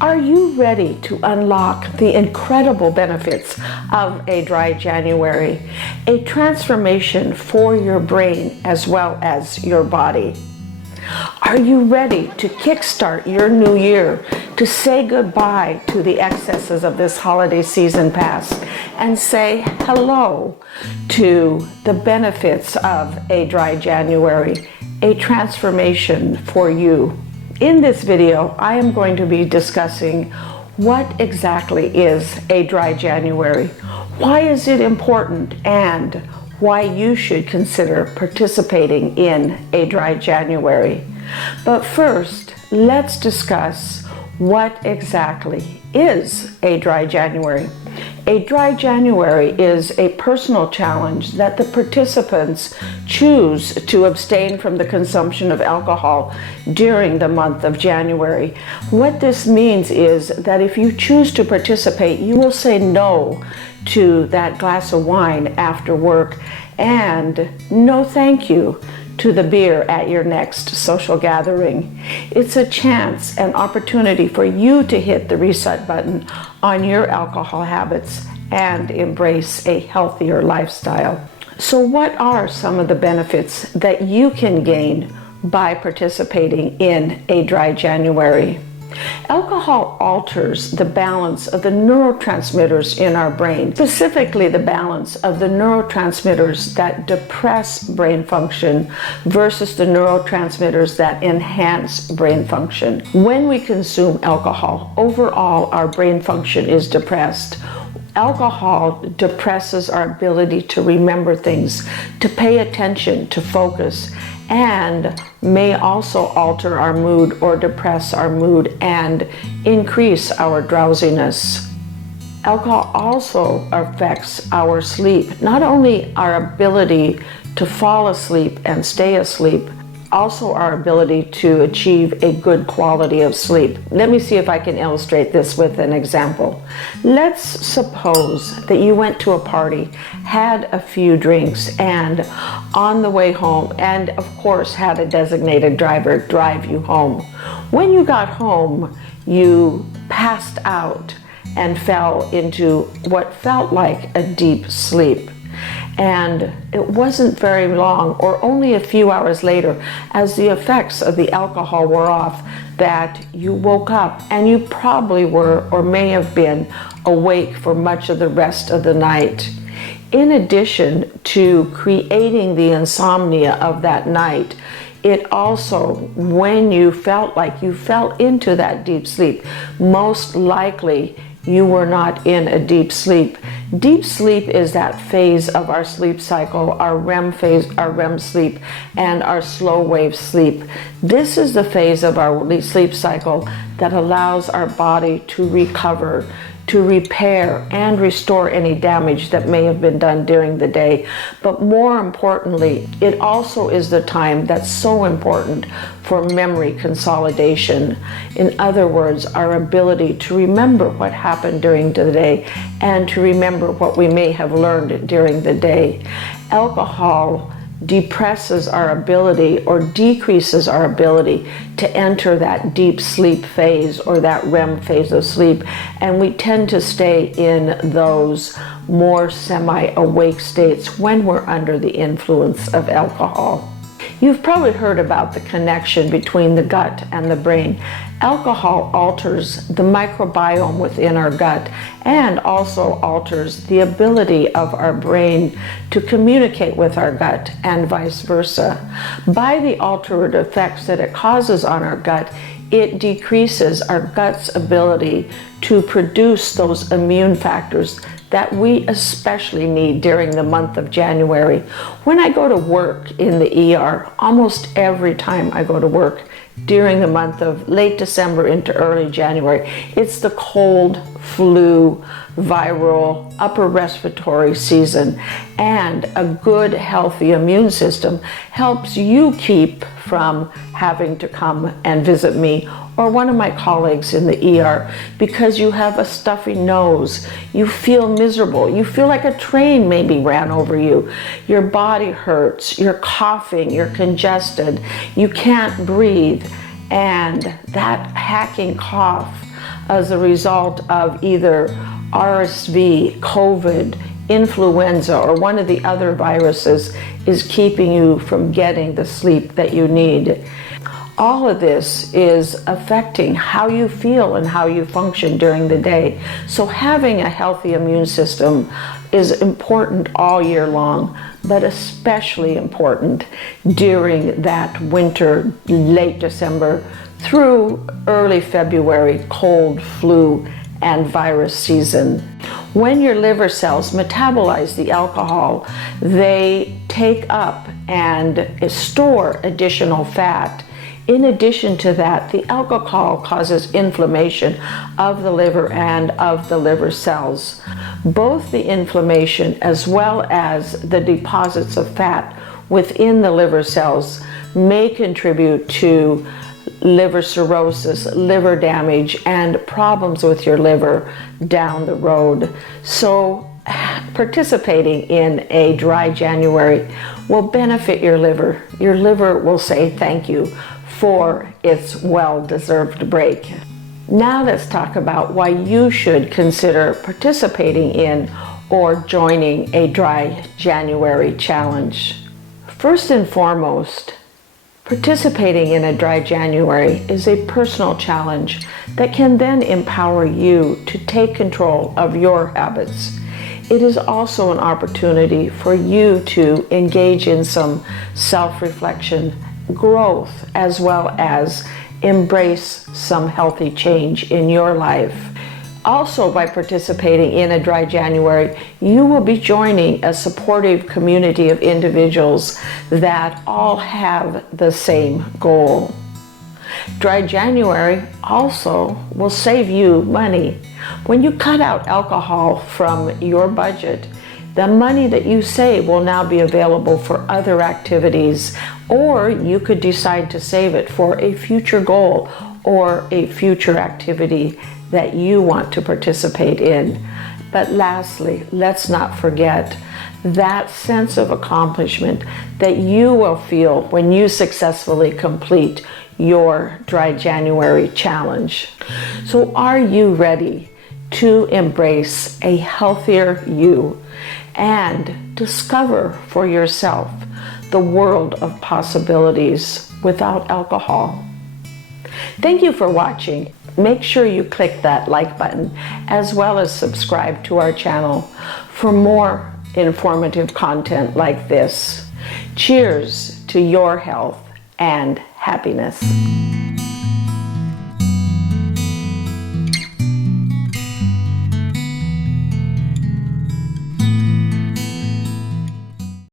Are you ready to unlock the incredible benefits of a dry January, a transformation for your brain as well as your body? Are you ready to kickstart your new year, to say goodbye to the excesses of this holiday season past, and say hello to the benefits of a dry January, a transformation for you? In this video, I am going to be discussing what exactly is a dry January, why is it important, and why you should consider participating in a dry January. But first, let's discuss what exactly is a dry January. A dry January is a personal challenge that the participants choose to abstain from the consumption of alcohol during the month of January. What this means is that if you choose to participate, you will say no to that glass of wine after work and no thank you to the beer at your next social gathering. It's a chance, an opportunity for you to hit the reset button on your alcohol habits and embrace a healthier lifestyle. So what are some of the benefits that you can gain by participating in a dry January? Alcohol alters the balance of the neurotransmitters in our brain, specifically the balance of the neurotransmitters that depress brain function versus the neurotransmitters that enhance brain function. When we consume alcohol, overall our brain function is depressed. Alcohol depresses our ability to remember things, to pay attention, to focus, and may also alter our mood or depress our mood and increase our drowsiness. Alcohol also affects our sleep, not only our ability to fall asleep and stay asleep, also our ability to achieve a good quality of sleep. Let me see if I can illustrate this with an example. Let's suppose that you went to a party, had a few drinks, and on the way home, and of course had a designated driver drive you home. When you got home, you passed out and fell into what felt like a deep sleep. And it wasn't very long, or only a few hours later, as the effects of the alcohol wore off, that you woke up and you probably were or may have been awake for much of the rest of the night. In addition to creating the insomnia of that night, it also, when you felt like you fell into that deep sleep, most likely you were not in a deep sleep. Deep sleep is that phase of our sleep cycle, our REM phase, our REM sleep, and our slow wave sleep. This is the phase of our sleep cycle that allows our body to recover, to repair and restore any damage that may have been done during the day. But more importantly, it also is the time that's so important for memory consolidation. In other words, our ability to remember what happened during the day and to remember what we may have learned during the day. Alcohol depresses our ability or decreases our ability to enter that deep sleep phase or that REM phase of sleep, and we tend to stay in those more semi-awake states when we're under the influence of alcohol. You've probably heard about the connection between the gut and the brain. Alcohol alters the microbiome within our gut and also alters the ability of our brain to communicate with our gut and vice versa. By the altered effects that it causes on our gut, it decreases our gut's ability to produce those immune factors that we especially need during the month of January. When I go to work in the ER, almost every time I go to work during the month of late December into early January, it's the cold, flu, viral, upper respiratory season, and a good, healthy immune system helps you keep from having to come and visit me or one of my colleagues in the ER because you have a stuffy nose, you feel miserable, you feel like a train maybe ran over you, your body hurts, you're coughing, you're congested, you can't breathe, and that hacking cough as a result of either RSV, COVID, influenza, or one of the other viruses is keeping you from getting the sleep that you need. All of this is affecting how you feel and how you function during the day. So having a healthy immune system is important all year long, but especially important during that winter, late December through early February cold, flu, and virus season. When your liver cells metabolize the alcohol, they take up and store additional fat. In addition to that, the alcohol causes inflammation of the liver and of the liver cells. Both the inflammation as well as the deposits of fat within the liver cells may contribute to liver cirrhosis, liver damage, and problems with your liver down the road. So participating in a dry January will benefit your liver. Your liver will say thank you for its well-deserved break. Now let's talk about why you should consider participating in or joining a dry January challenge. First and foremost, participating in a dry January is a personal challenge that can then empower you to take control of your habits. It is also an opportunity for you to engage in some self-reflection, growth, as well as embrace some healthy change in your life. Also, by participating in a dry January, you will be joining a supportive community of individuals that all have the same goal. Dry January also will save you money. When you cut out alcohol from your budget, the money that you save will now be available for other activities, or you could decide to save it for a future goal or a future activity that you want to participate in. But lastly, let's not forget that sense of accomplishment that you will feel when you successfully complete your Dry January challenge. So are you ready to embrace a healthier you and discover for yourself the world of possibilities without alcohol? Thank you for watching. Make sure you click that like button as well as subscribe to our channel for more informative content like this. Cheers to your health and happiness.